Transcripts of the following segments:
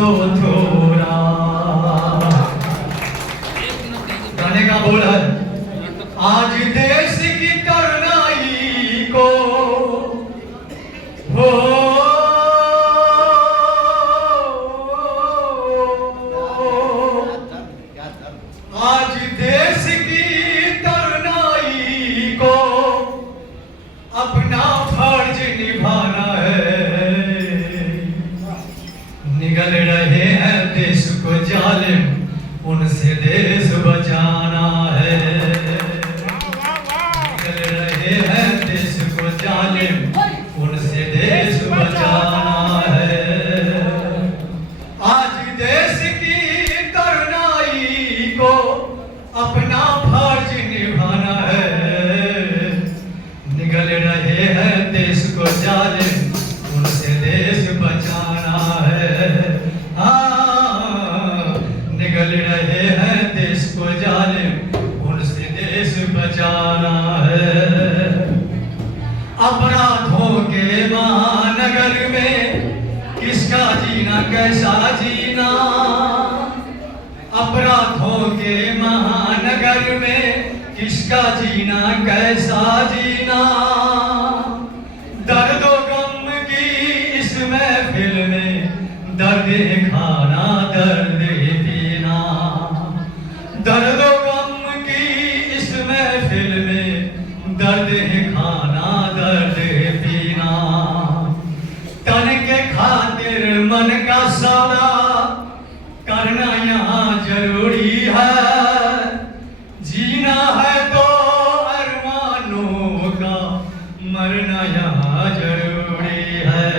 तो थोड़ा। गाने का बोल है, आज देश की करनाई को हो, आज देश की करनाई को अपना फर्ज निभाना है। निगल रहे हैं देश को जालिम, उनसे देश बचाना है। निगल रहे हैं देश को जालिम, उनसे देश बचाना है। आज देश की करनाई को अपना फर्ज निभाना है। निगल रहे हैं देश को जालिम, उनसे देश बचाना है। हाँ, निगल रहे हैं देश को जालिम, उनसे देश बचाना है। अपराधों के महानगर में किसका जीना कैसा जीना, अपराधों के महानगर में किसका जीना कैसा जीना। दर्दो गम की इस महफिल में दर्द खाना दर्द पीना। दर्दो गम की इस महफिल में दर्द खाना दर्द पीना। तन के खातिर मन का सौदा करना यहाँ जरूरी है। जीना है तो अरमानों का मरना यहाँ जरूरी है।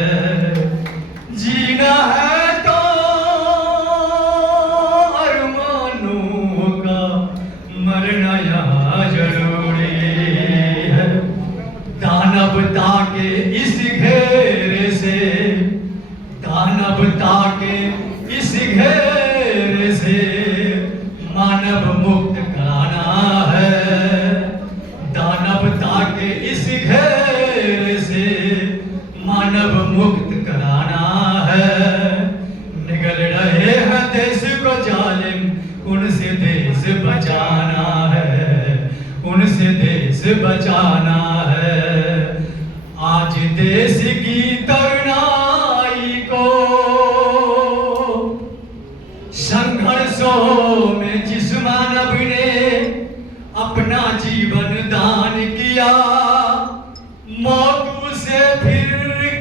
जीना है तो अरमानों का मरना यहाँ जरूरी है। दानवता के इस घेरे से, दानवता के इस घेरे से मानव मुक्त कराना है। दानवता के इस घेरे से मानव मुक्त कराना है। निगल रहे हैं देश को जालिम, उनसे देश बचाना है, उनसे देश बचाना है। आज देश की तरुणाई को संघर्षों में जिस मानव ने अपना जीवन दान किया, मौत से फिर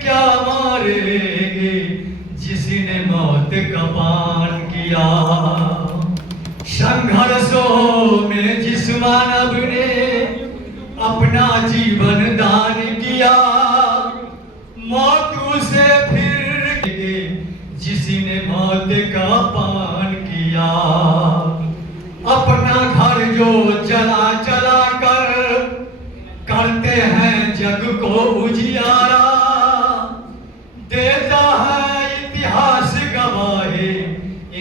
क्या मारेंगे जिसने मौत का पान किया। संघर्षों में जिस मानव ने अपना जीवन दान किया, मौत से फिर जिसने मौत का पान किया। अपना घर जो जला जला कर करते हैं जग को उजियारा, देता है इतिहास गवाही,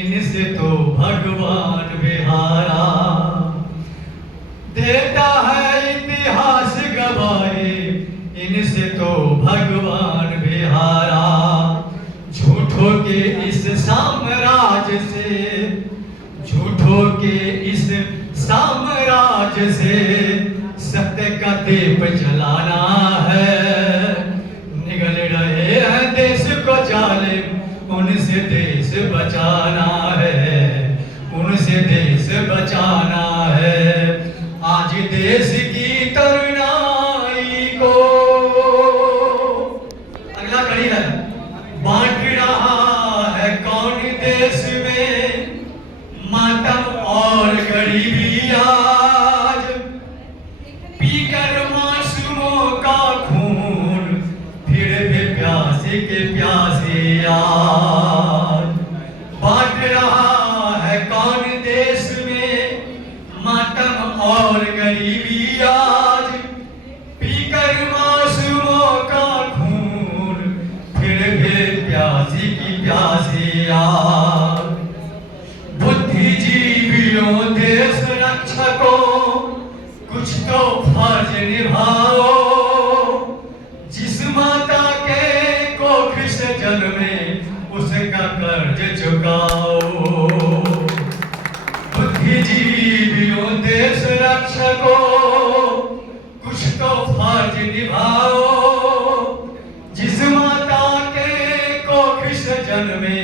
इनसे तो भगवान बिहारा। देता है इतिहास गवाही, इनसे तो भगवान बिहारा। झूठों के इस साम्राज्य से, झूठों के इस साम्राज्य से सत्य का दीप जलाना है। निगल रहे हैं देश को जालिम, उनसे देश बचाना है, उनसे देश बचाना है। आज देश की तरुणाई को, अगला कड़ी है, बांट रहा है कौन देश में मातम और गरीबी। आज पीकर मासूमों का खून फिर भी प्यासे के प्यासे आज। बांट रहा है कौन देश में मातम और गरीबी। आज पीकर मासूमों का खून फिर भी प्यासी की प्यासी आग। बुद्धिजीवियों देश रक्षकों कुछ तो फर्ज निभाओ। जिस माता के कोख से जन्मे उसका कर्ज चुकाओ। बुद्धिजीवियों देश रक्षकों, कुछ तो फर्ज निभाओ। जिस माता के कोख से जन्मे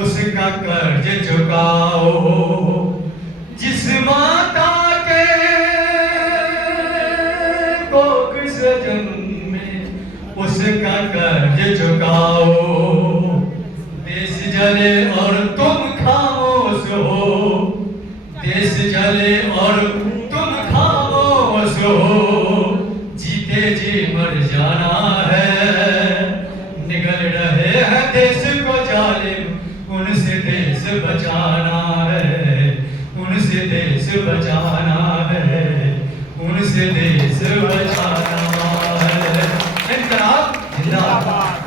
उसका कर्ज चुकाओ। जिस माता के कोख से जन्मे उसका कर्ज चुकाओ। देश जले और तुम खामोश हो, देश जले और तुम खामोश हो। जीते जी मर जाना है, निगल रहे हैं देश को जालिम, उनसे देश बचाना है, उनसे देश बचाना है, उनसे देश बचाना है। इनकलाब जिंदाबाद।